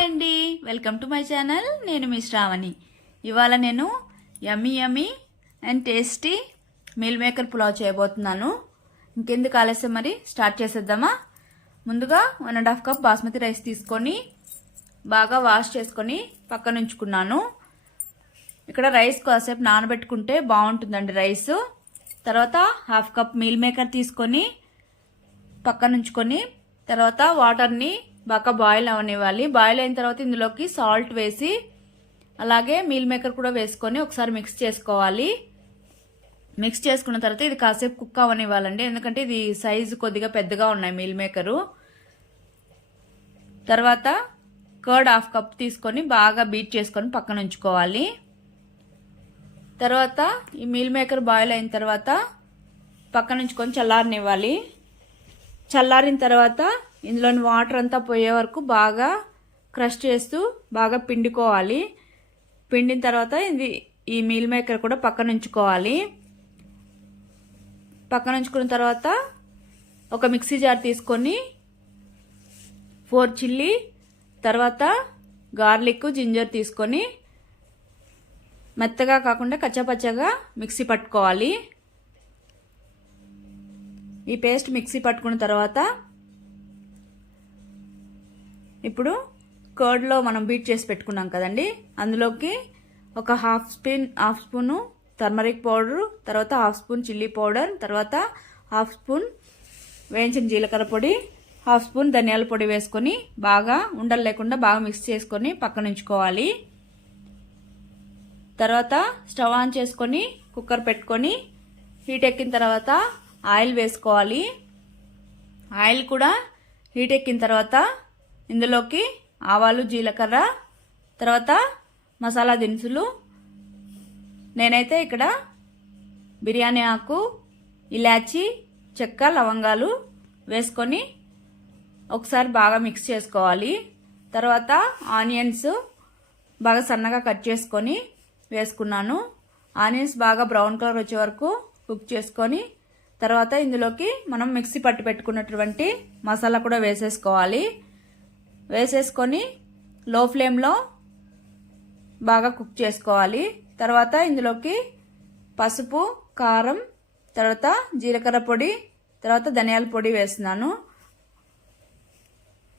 Hi అండి. Welcome to my channel నేను మీ శ్రావణి. ఇవాళ నేను yummy yummy and tasty meal maker pulao చేయబోతున్నాను. ఇంకెందుకు ఆలస్యం మరి? స్టార్ట్ చేసేద్దామా? ముందుగా one and half cup basmati rice తీసుకొని బాగా వాష్ చేసుకొని పక్కన ఉంచుకున్నాను. ఇక్కడ రైస్ కాసేపు నానబెట్టుకుంటే బాగుంటుందండి రైస్ తర్వాత హాఫ్ కప్ మీల్ మేకర్ తీసుకొని పక్కన ఉంచుకొని తర్వాత వాటర్ని బాగా బాయిల్ అవనివ్వాలి. బాయిల్ అయిన తర్వాత ఇందులోకి సాల్ట్ వేసి అలాగే మీల్ మేకర్ కూడా వేసుకొని ఒకసారి మిక్స్ చేసుకోవాలి. మిక్స్ చేసుకున్న తర్వాత ఇది కాసేపు కుక్ అవనివ్వాలండి. ఎందుకంటే ఇది సైజు కొద్దిగా పెద్దగా ఉన్నాయి మీల్ మేకరు తర్వాత కర్డ్ హాఫ్ కప్ తీసుకొని బాగా బీట్ చేసుకొని పక్కన ఉంచుకోవాలి. తర్వాత ఈ మీల్ మేకర్ బాయిల్ అయిన తర్వాత పక్కన ఉంచుకొని చల్లారనివ్వాలి. చల్లారిన తర్వాత ఇందులోని వాటర్ అంతా పోయే వరకు బాగా క్రష్ చేస్తూ బాగా పిండుకోవాలి. పిండిన తర్వాత ఇది ఈ మీల్ మేకర్ కూడా పక్కన ఉంచుకోవాలి. పక్కన ఉంచుకున్న తర్వాత ఒక మిక్సీ జార్ తీసుకొని ఫోర్ చిల్లీ తర్వాత గార్లిక్ జింజర్ తీసుకొని మెత్తగా కాకుండా కచ్చపచ్చగా మిక్సీ పట్టుకోవాలి. ఈ పేస్ట్ మిక్సీ పట్టుకున్న తర్వాత ఇప్పుడు కర్డ్లో మనం బీట్ చేసి పెట్టుకున్నాం కదండి. అందులోకి ఒక half spoon half spoon turmeric powder తర్వాత హాఫ్ స్పూన్ చిల్లీ పౌడర్ తర్వాత హాఫ్ స్పూన్ వేయించిన జీలకర్ర పొడి హాఫ్ స్పూన్ ధనియాల పొడి వేసుకొని బాగా ఉండలు లేకుండా బాగా మిక్స్ చేసుకొని పక్కన ఉంచుకోవాలి. తర్వాత స్టవ్ ఆన్ చేసుకొని కుక్కర్ పెట్టుకొని హీట్ ఎక్కిన తర్వాత ఆయిల్ వేసుకోవాలి. ఆయిల్ కూడా హీట్ ఎక్కిన తర్వాత ఇందులోకి ఆవాలు జీలకర్ర తర్వాత మసాలా దినుసులు. నేనైతే ఇక్కడ బిర్యానీ ఆకు ఇలాచి చెక్క లవంగాలు వేసుకొని ఒకసారి బాగా మిక్స్ చేసుకోవాలి. తర్వాత ఆనియన్స్ బాగా సన్నగా కట్ చేసుకొని వేసుకున్నాను. ఆనియన్స్ బాగా బ్రౌన్ కలర్ వచ్చే వరకు కుక్ చేసుకొని తర్వాత ఇందులోకి మనం మిక్సీ పట్టి పెట్టుకున్నటువంటి మసాలా కూడా వేసేసుకోవాలి. వేసేసుకొని లో ఫ్లేమ్లో బాగా కుక్ చేసుకోవాలి. తర్వాత ఇందులోకి పసుపు కారం తర్వాత జీలకర్ర పొడి తర్వాత ధనియాల పొడి వేస్తున్నాను.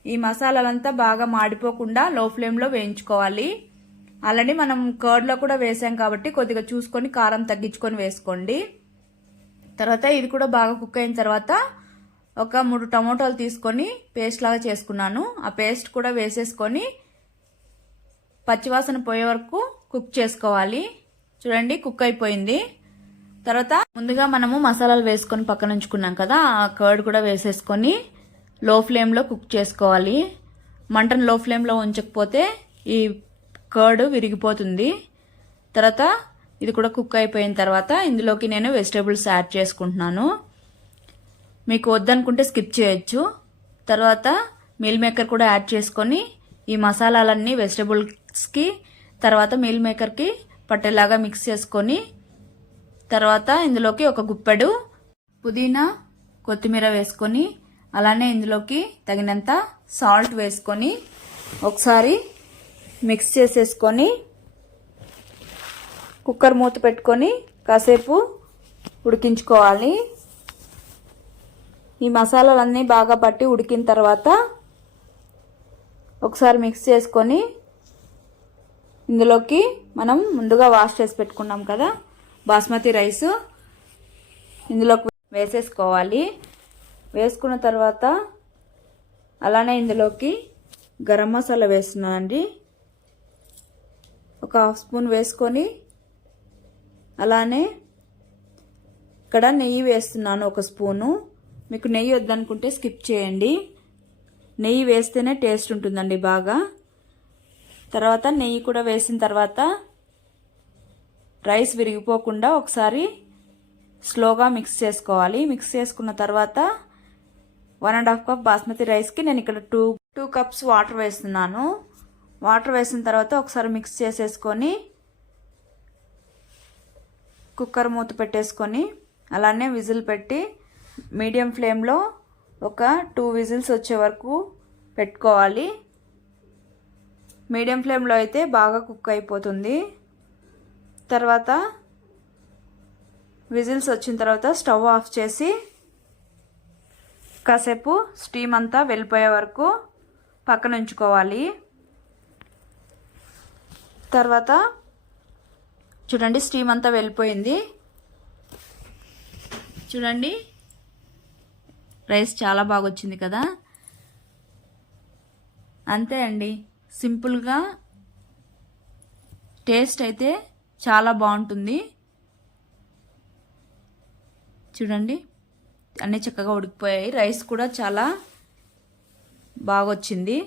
ఈ మసాలాలంతా బాగా మాడిపోకుండా లో ఫ్లేమ్లో వేయించుకోవాలి. ఆల్రెడీ మనం కర్డ్లో కూడా వేసాం కాబట్టి కొద్దిగా చూసుకొని కారం తగ్గించుకొని వేసుకోండి. తర్వాత ఇది కూడా బాగా కుక్ అయిన తర్వాత ఒక మూడు టమోటాలు తీసుకొని పేస్ట్ లాగా చేసుకున్నాను. ఆ పేస్ట్ కూడా వేసేసుకొని పచ్చివాసన పోయే వరకు కుక్ చేసుకోవాలి. చూడండి కుక్ అయిపోయింది. తర్వాత ముందుగా మనము మసాలాలు వేసుకొని పక్కన ఉంచుకున్నాం కదా ఆ కర్డ్ కూడా వేసేసుకొని లో ఫ్లేమ్లో కుక్ చేసుకోవాలి. మంటను లో ఫ్లేమ్లో ఉంచకపోతే ఈ కర్డ్ విరిగిపోతుంది. తర్వాత ఇది కూడా కుక్ అయిపోయిన తర్వాత ఇందులోకి నేను వెజిటేబుల్స్ యాడ్ చేసుకుంటున్నాను. మీకు వద్దనుకుంటే స్కిప్ చేయొచ్చు. తర్వాత మీల్ మేకర్ కూడా యాడ్ చేసుకొని ఈ మసాలాలన్నీ వెజిటేబుల్స్కి తర్వాత మీల్ మేకర్కి పట్టేలాగా మిక్స్ చేసుకొని తర్వాత ఇందులోకి ఒక గుప్పెడు పుదీనా కొత్తిమీర వేసుకొని అలానే ఇందులోకి తగినంత సాల్ట్ వేసుకొని ఒకసారి మిక్స్ చేసేసుకొని కుక్కర్ మూత పెట్టుకొని కాసేపు ఉడికించుకోవాలి. ఈ మసాలాలన్నీ బాగా పట్టి ఉడికిన తర్వాత ఒకసారి మిక్స్ చేసుకొని ఇందులోకి మనం ముందుగా వాష్ చేసి పెట్టుకున్నాం కదా బాస్మతి రైస్. ఇందులోకి వేసేసుకోవాలి. వేసుకున్న తర్వాత అలానే ఇందులోకి గరం మసాలా వేస్తున్నానండి ఒక హాఫ్ స్పూన్ వేసుకొని అలానే ఇక్కడ నెయ్యి వేస్తున్నాను ఒక స్పూను. మీకు నెయ్యి వద్దనుకుంటే స్కిప్ చేయండి. నెయ్యి వేస్తేనే టేస్ట్ ఉంటుందండి బాగా. తర్వాత నెయ్యి కూడా వేసిన తర్వాత రైస్ విరిగిపోకుండా ఒకసారి స్లోగా మిక్స్ చేసుకోవాలి. మిక్స్ చేసుకున్న తర్వాత one and half cup basmati రైస్కి నేను ఇక్కడ టూ టూ కప్స్ వాటర్ వేస్తున్నాను. వాటర్ వేసిన తర్వాత ఒకసారి మిక్స్ చేసేసుకొని కుక్కర్ మూత పెట్టేసుకొని అలానే విజిల్ పెట్టి మీడియం ఫ్లేమ్లో ఒక టూ విజిల్స్ వచ్చే వరకు పెట్టుకోవాలి. మీడియం ఫ్లేమ్లో అయితే బాగా కుక్ అయిపోతుంది. తర్వాత విజిల్స్ వచ్చిన తర్వాత స్టవ్ ఆఫ్ చేసి కాసేపు స్టీమ్ అంతా వెళ్ళిపోయే వరకు పక్కన ఉంచుకోవాలి. తర్వాత చూడండి స్టీమ్ అంతా వెళ్ళిపోయింది. చూడండి రైస్ చాలా బాగా వచ్చింది కదా? అంతే అండి. సింపుల్గా టేస్ట్ అయితే చాలా బాగుంటుంది. చూడండి. అన్నీ చక్కగా ఉడికిపోయాయి. రైస్ కూడా చాలా బాగా వచ్చింది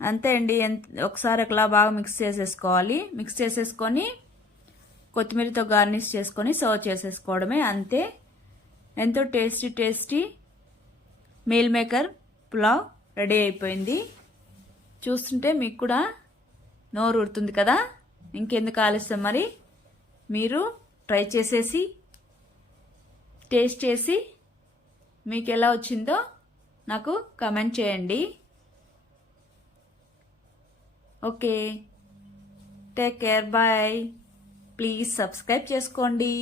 అంతే అండి. ఎంత ఒకసారి అట్లా బాగా మిక్స్ చేసేసుకోవాలి. మిక్స్ చేసేసుకొని కొత్తిమీరతో గార్నిష్ చేసుకొని సర్వ్ చేసేసుకోవడమే అంతే. ఎంతో tasty tasty meal maker pulao ready అయిపోయింది. చూస్తుంటే మీకు కూడా నోరు ఉడుతుంది కదా? ఇంకెందుకు ఆలస్యం మరి? మీరు ట్రై చేసేసి టేస్ట్ చేసి మీకు ఎలా వచ్చిందో నాకు కమెంట్ చేయండి. Okay. Take care bye please subscribe చేసుకోండి.